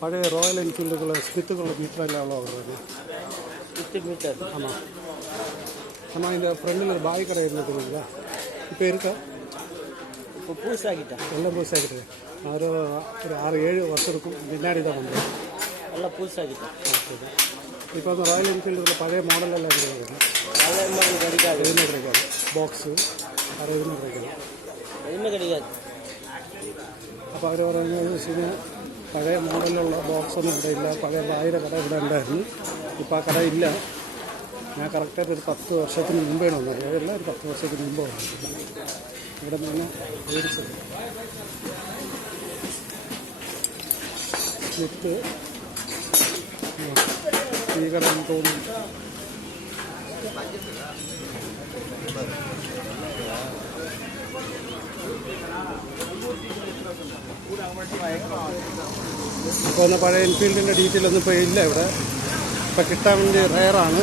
பழைய ராயல் என்ஃபீல்டுக்குள்ள ஸ்மித்துக்குள்ள மீட்டரெல்லாம் எவ்வளோ வருது? மீட்டர். ஆமாம் ஆமாம். இந்த ஃப்ரெண்டில் ஒரு பாய் கடை இருந்தது இல்லைங்களா, இப்போ இருக்கா? இப்போ புதுசாகிட்டேன், எல்லாம் புதுசாகிட்டு. ஒரு 6-7 வருஷம் இருக்கும் முன்னாடி தான் வந்தேன். எல்லாம் புதுசாகிட்டேன். ஓகே. இப்போ அந்த ராயல் என்ஃபீல்டுக்குள்ள பழைய மாடல் எல்லாம் இருக்குது. பழைய மாடல் கிடைக்காது, எதுவுமே கிடைக்காது. பாக்ஸு வேறு எதுவுமே கிடைக்காது, எதுவுமே கிடைக்காது. അപ്പോൾ അവർ പറയുന്നത് വെച്ച് കഴിഞ്ഞാൽ പഴയ മോഡലിലുള്ള ബോക്സൊന്നും ഇവിടെ ഇല്ല. പഴയ 1000 കട ഇവിടെ ഉണ്ടായിരുന്നു, ഇപ്പോൾ ആ കട ഇല്ല. ഞാൻ കറക്റ്റായിട്ട് ഒരു 10 വർഷത്തിന് മുമ്പാണ് വന്നത്. ഏതല്ല, ഒരു 10 വർഷത്തിന് മുമ്പ് വന്നത്. ഇവിടെ നിന്ന് മേടിച്ചത് സ്മിത്ത് ഈ കട എന്ന് തോന്നുന്നു. ഇപ്പോൾ ഒന്ന് പഴയ എൻഫീൽഡിൻ്റെ ഡീറ്റെയിൽ ഒന്നും ഇപ്പോൾ ഇല്ല ഇവിടെ. ഇപ്പോൾ കിട്ടാൻ വേണ്ടി റെയറാണ്.